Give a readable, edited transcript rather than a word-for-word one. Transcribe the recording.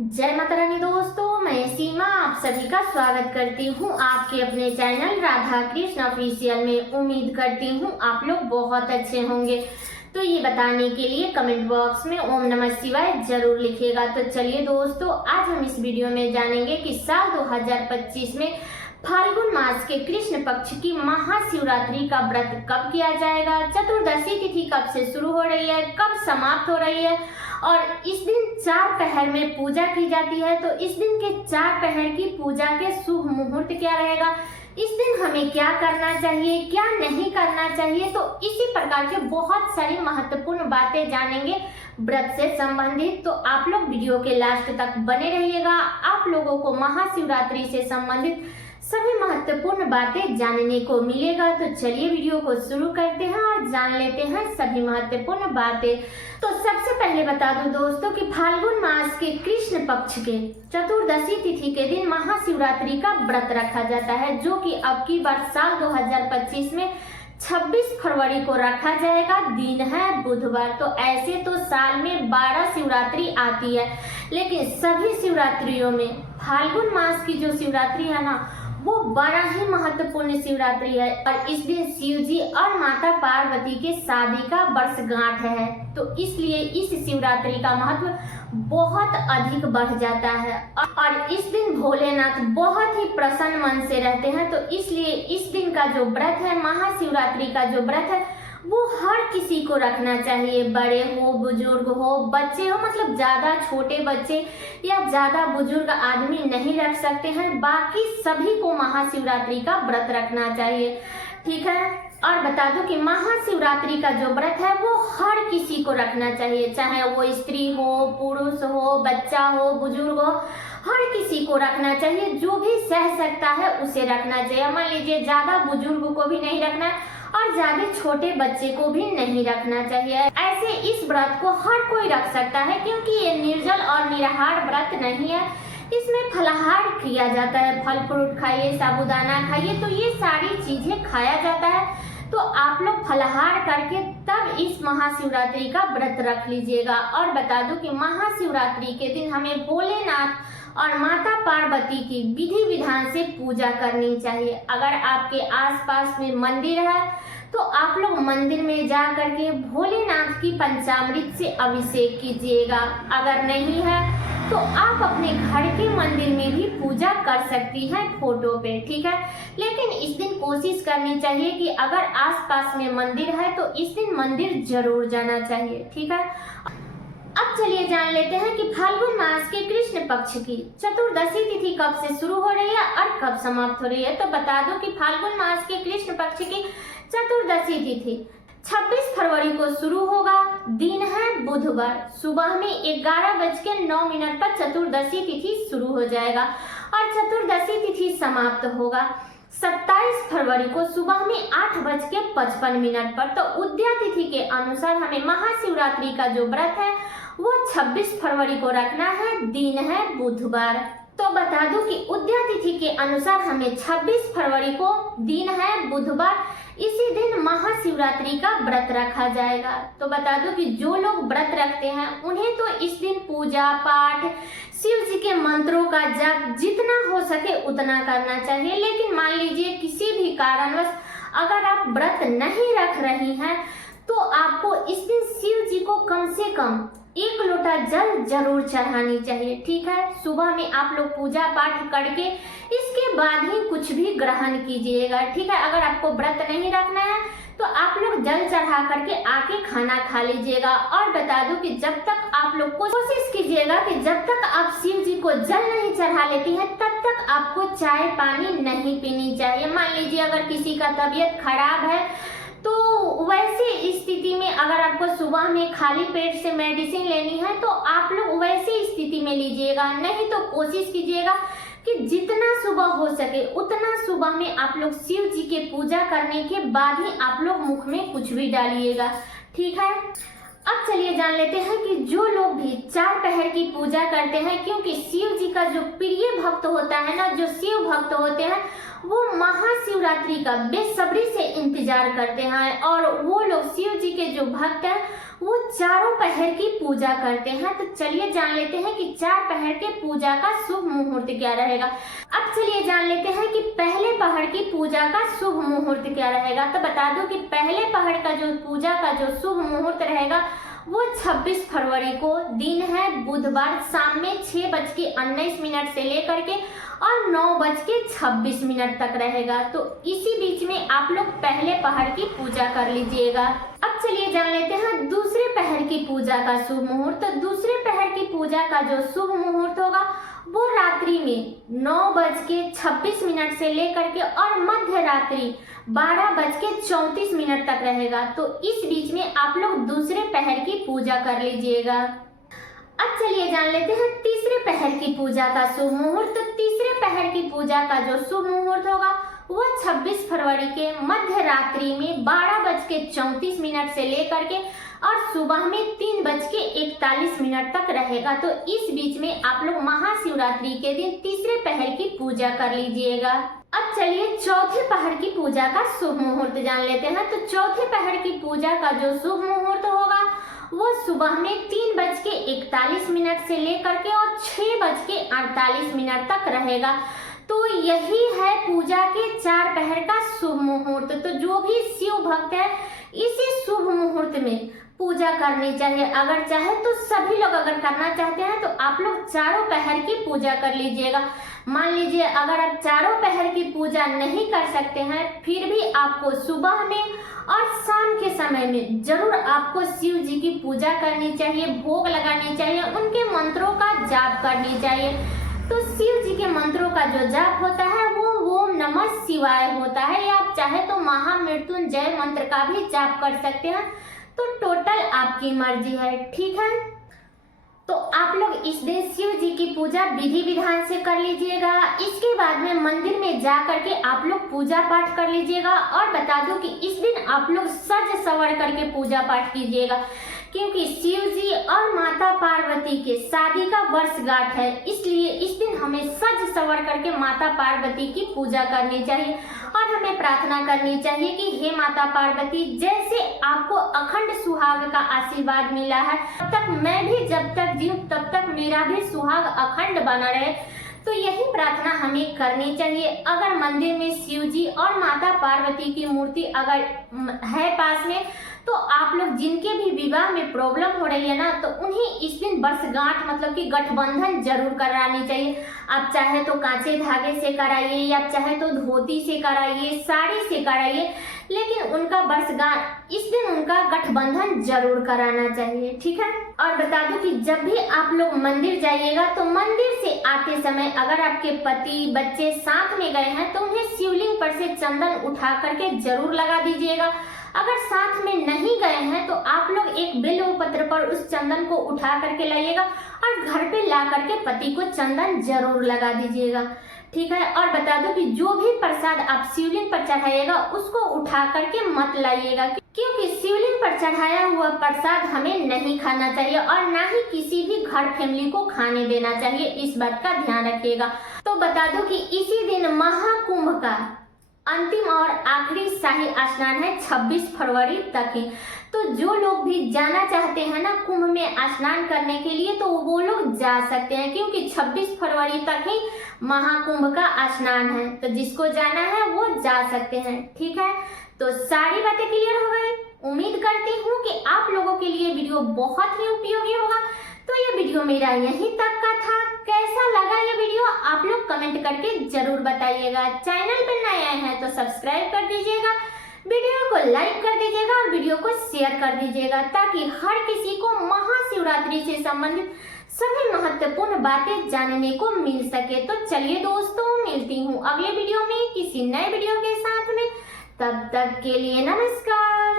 जय माता रानी दोस्तों, मैं सीमा आप सभी का स्वागत करती हूँ आपके अपने चैनल राधा कृष्ण ऑफिशियल में। उम्मीद करती हूँ आप लोग बहुत अच्छे होंगे। तो ये बताने के लिए कमेंट बॉक्स में ओम नमः शिवाय जरूर लिखिएगा। तो चलिए दोस्तों, आज हम इस वीडियो में जानेंगे कि साल 2025 में फाल्गुन मास के कृष्ण पक्ष की महाशिवरात्रि का व्रत कब किया जाएगा, चतुर्दशी तिथि कब से शुरू हो रही है, कब समाप्त हो रही है और इस दिन 4 पहर में पूजा की जाती है। तो इस दिन के 4 पहर की पूजा के शुभ मुहूर्त क्या रहेगा, इस दिन हमें क्या करना चाहिए, क्या नहीं करना चाहिए, तो इसी प्रकार के बहुत सारी महत्वपूर्ण बातें जानेंगे व्रत से संबंधित। तो आप लोग वीडियो के लास्ट तक बने रहिएगा। आप लोगों को महाशिवरात्रि से संबंधित सभी महत्वपूर्ण बातें जानने को मिलेगा। तो चलिए वीडियो को शुरू करते हैं और जान लेते हैं सभी महत्वपूर्ण बातें। तो सबसे पहले बता दूं दोस्तों कि फाल्गुन मास के कृष्ण पक्ष के चतुर्दशी तिथि के दिन महाशिवरात्रि का व्रत रखा जाता है, जो कि अब की बार साल 2025 में 26 फरवरी को रखा जाएगा। दिन है बुधवार। तो ऐसे तो साल में 12 शिवरात्रि आती है, लेकिन सभी शिवरात्रियों में फाल्गुन मास की जो शिवरात्रि है ना, वो बड़ा ही महत्वपूर्ण शिवरात्रि है और इस दिन शिव जी और माता पार्वती के शादी का वर्षगांठ है। तो इसलिए इस शिवरात्रि का महत्व बहुत अधिक बढ़ जाता है और इस दिन भोलेनाथ बहुत ही प्रसन्न मन से रहते हैं। तो इसलिए इस दिन का जो व्रत है, महाशिवरात्रि का जो व्रत है, वो हर किसी को रखना चाहिए। बड़े हो, बुजुर्ग हो, बच्चे हो, मतलब ज्यादा छोटे बच्चे या ज्यादा बुजुर्ग आदमी नहीं रख सकते हैं, बाकी सभी को महाशिवरात्रि का व्रत रखना चाहिए। ठीक है। और बता दूं कि महाशिवरात्रि का जो व्रत है वो हर किसी को रखना चाहिए, चाहे वो स्त्री हो, पुरुष हो, बच्चा हो, बुजुर्ग हो, हर किसी को रखना चाहिए। जो भी सह सकता है उसे रखना चाहिए। मान लीजिए ज्यादा बुजुर्ग को भी नहीं रखना है और ज्यादा छोटे बच्चे को भी नहीं रखना चाहिए। ऐसे इस व्रत को हर कोई रख सकता है, क्योंकि ये निर्जल और निराहार व्रत नहीं है। इसमें फलाहार किया जाता है, फल फ्रूट खाइए, साबूदाना खाइए, तो ये सारी चीजें खाया जाता है। तो आप लोग फलाहार करके तब इस महाशिवरात्रि का व्रत रख लीजिएगा। और बता दूं कि महाशिवरात्रि के दिन हमें भोलेनाथ और माता पार्वती की विधि विधान से पूजा करनी चाहिए। अगर आपके आसपास में मंदिर है तो आप लोग मंदिर में जा करके भोलेनाथ की पंचामृत से अभिषेक कीजिएगा। अगर नहीं है तो आप अपने घर के मंदिर में भी पूजा कर सकती हैं फोटो पे। ठीक है। लेकिन इस दिन कोशिश करनी चाहिए कि अगर आसपास में मंदिर है तो इस दिन मंदिर जरूर जाना चाहिए। ठीक है। अब चलिए जान लेते हैं कि फाल्गुन मास के कृष्ण पक्ष की चतुर्दशी तिथि कब से शुरू हो रही है और कब समाप्त हो रही है। तो बता दूं कि फाल्गुन मास के कृष्ण पक्ष की चतुर्दशी तिथि 26 फरवरी को शुरू होगा। दिन है बुधवार। सुबह में 11:09 पर चतुर्दशी तिथि शुरू हो जाएगा और चतुर्दशी तिथि समाप्त होगा 27 फरवरी को सुबह में 8:55 पर। तो उद्या तिथि के अनुसार हमें महाशिवरात्रि का जो व्रत है वो 26 फरवरी को रखना है। दिन है बुधवार। तो बता दूं कि उद्या तिथि के अनुसार हमें 26 फरवरी को, दिन है बुधवार, इसी दिन महाशिवरात्रि का व्रत रखा जाएगा। तो बता दूं कि जो लोग व्रत रखते हैं उन्हें तो इस दिन पूजा पाठ, शिव जी के मंत्रों का जप जितना हो सके उतना करना चाहिए। लेकिन मान लीजिए किसी भी कारणवश अगर आप व्रत नहीं रख रही हैं तो आपको इस दिन शिव जी को कम से कम 1 लोटा जल जरूर चढ़ानी चाहिए। ठीक है। सुबह में आप लोग पूजा पाठ करके इसके बाद ही कुछ भी ग्रहण कीजिएगा। ठीक है। अगर आपको व्रत नहीं रखना है तो आप लोग जल चढ़ा करके आके खाना खा लीजिएगा। और बता दूं कि जब तक आप लोग कोशिश कीजिएगा कि जब तक आप शिव जी को जल नहीं चढ़ा लेती हैं तब तक आपको चाय पानी नहीं पीनी चाहिए। मान लीजिए अगर किसी का तबीयत खराब है तो वैसे स्थिति में अगर आपको सुबह में खाली पेट से मेडिसिन लेनी है तो आप लोग वैसी स्थिति में लीजिएगा। नहीं तो कोशिश कीजिएगा कि जितना सुबह हो सके उतना सुबह में आप लोग शिव जी के पूजा करने के बाद ही आप लोग मुख में कुछ भी डालिएगा। ठीक है। अब चलिए जान लेते हैं कि जो लोग भी 4 पहर की पूजा करते हैं, क्योंकि शिव जी का जो प्रिय भक्त होता है ना, जो शिव भक्त होते हैं वो महाशिवरात्रि का बेसब्री से इंतजार करते हैं और वो लोग शिव जी के जो भक्त हैं वो चारों पहर की पूजा करते हैं। तो चलिए जान लेते हैं कि चार पहर के पूजा का शुभ मुहूर्त क्या रहेगा। अब चलिए जान लेते हैं कि पहले पहर की पूजा का शुभ मुहूर्त क्या रहेगा। तो बता दूं कि पहले पहर का जो पूजा का जो शुभ मुहूर्त रहेगा वो 26 फरवरी को दिन है बुधवार, शाम में 6:19 से लेकर के और 9:26 तक रहेगा। तो इसी बीच में आप लोग पहले पहर की पूजा कर लीजिएगा। अब चलिए जान लेते हैं दूसरे पहर की पूजा का शुभ मुहूर्त। तो दूसरे पहर की पूजा का जो शुभ मुहूर्त होगा वो रात्रि में 9:26 से लेकर के और मध्य रात्रि 12:34 तक रहेगा। तो इस बीच में आप लोग दूसरे पहर की पूजा कर लीजिएगा। अब चलिए जान लेते हैं तीसरे पहर की पूजा का शुभ मुहूर्त। तो तीसरे पहर की पूजा का जो शुभ मुहूर्त होगा वो 26 फरवरी के मध्य रात्रि में 12:34 से लेकर के और सुबह में 3:41 तक रहेगा। तो इस बीच में आप लोग महाशिवरात्रि के दिन तीसरे पहर की पूजा कर लीजिएगा। अब चलिए चौथे पहर की पूजा का शुभ मुहूर्त जान लेते हैं। तो चौथे पहर की पूजा का जो शुभ मुहूर्त होगा वो सुबह में 3:41 से लेकर के और 6:48 तक रहेगा। तो यही है पूजा के चार पहर का शुभ मुहूर्त। तो जो भी शिव भक्त है इसी शुभ मुहूर्त में पूजा करनी चाहिए। अगर चाहे तो सभी लोग अगर करना चाहते हैं तो आप लोग चारों पहर की पूजा कर लीजिएगा। मान लीजिए अगर आप चारों पहर की पूजा नहीं कर सकते हैं फिर भी आपको सुबह में और शाम के समय में जरूर आपको शिव जी की पूजा करनी चाहिए, भोग लगानी चाहिए, उनके मंत्रों का जाप करनी चाहिए। तो शिव जी के मंत्रों का जो जाप होता है वो ओम नमः शिवाय होता है, या आप चाहे तो महामृत्युंजय मंत्र का भी जाप कर सकते हैं। तो टोटल आपकी मर्जी है, ठीक है। तो आप लोग इस दिन शिव जी की पूजा विधि विधान से कर लीजिएगा। इसके बाद में मंदिर में जा करके आप लोग पूजा पाठ कर लीजिएगा। और बता दूं कि इस दिन आप लोग सज सवर करके पूजा पाठ कीजिएगा, क्योंकि शिव जी और माता पार्वती के शादी का वर्षगांठ है, इसलिए इस दिन हमें सज सवर करके माता पार्वती की पूजा करनी चाहिए और हमें प्रार्थना करनी चाहिए कि हे माता पार्वती, जैसे आपको अखंड सुहाग का आशीर्वाद मिला है तब तक मैं भी जब तक जीऊं तब तक मेरा भी सुहाग अखंड बना रहे। तो यही प्रार्थना हमें करनी चाहिए। अगर मंदिर में शिव जी और माता पार्वती की मूर्ति अगर है पास में तो आप लोग जिनके भी विवाह में प्रॉब्लम हो रही है ना तो उन्हें इस दिन वर्षगांठ मतलब कि गठबंधन जरूर करानी चाहिए। आप चाहे तो कांचे धागे से कराइए या चाहे तो धोती से कराइए, साड़ी से कराइए, लेकिन उनका वर्षगांठ इस दिन उनका गठबंधन जरूर कराना चाहिए, ठीक है। और बता दूं कि जब भी आप लोग मंदिर जाइएगा तो मंदिर से आते समय अगर आपके पति बच्चे साथ में गए हैं तो उन्हें शिवलिंग पर से चंदन उठा करके जरूर लगा दीजिएगा। अगर साथ में नहीं गए हैं तो आप लोग एक बेल पत्र पर उस चंदन को उठा करके लाइएगा और घर पे ला करके पति को चंदन जरूर लगा दीजिएगा, ठीक है। और बता दो कि जो भी प्रसाद आप शिवलिंग पर चढ़ाइएगा उसको उठा करके मत लाइएगा, क्योंकि शिवलिंग पर चढ़ाया हुआ प्रसाद हमें नहीं खाना चाहिए और ना ही किसी भी घर फैमिली को खाने देना चाहिए, इस बात का ध्यान रखिएगा। तो बता दो कि इसी दिन महाकुंभ का अंतिम और आखिरी शाही स्नान है 26 फरवरी तक ही। तो जो लोग भी जाना चाहते हैं ना कुंभ में स्नान करने के लिए तो वो लोग जा सकते हैं, क्योंकि 26 फरवरी तक ही महाकुंभ का स्नान है। तो जिसको जाना है वो जा सकते हैं, ठीक है। तो सारी बातें क्लियर हो गई। उम्मीद करती हूँ कि आप लोगों के लिए वीडियो बहुत ही उपयोगी होगा। तो ये वीडियो मेरा यहीं तक का था। कैसा लगा ये वीडियो आप लोग कमेंट करके जरूर बताइएगा। चैनल पर नए आए हैं तो सब्सक्राइब कर दीजिएगा, वीडियो को लाइक कर दीजिएगा और वीडियो को शेयर कर दीजिएगा, ताकि हर किसी को महाशिवरात्रि से संबंधित सभी महत्वपूर्ण बातें जानने को मिल सके। तो चलिए दोस्तों, मिलती हूँ अगले वीडियो में किसी नए वीडियो के साथ में। तब तक के लिए नमस्कार।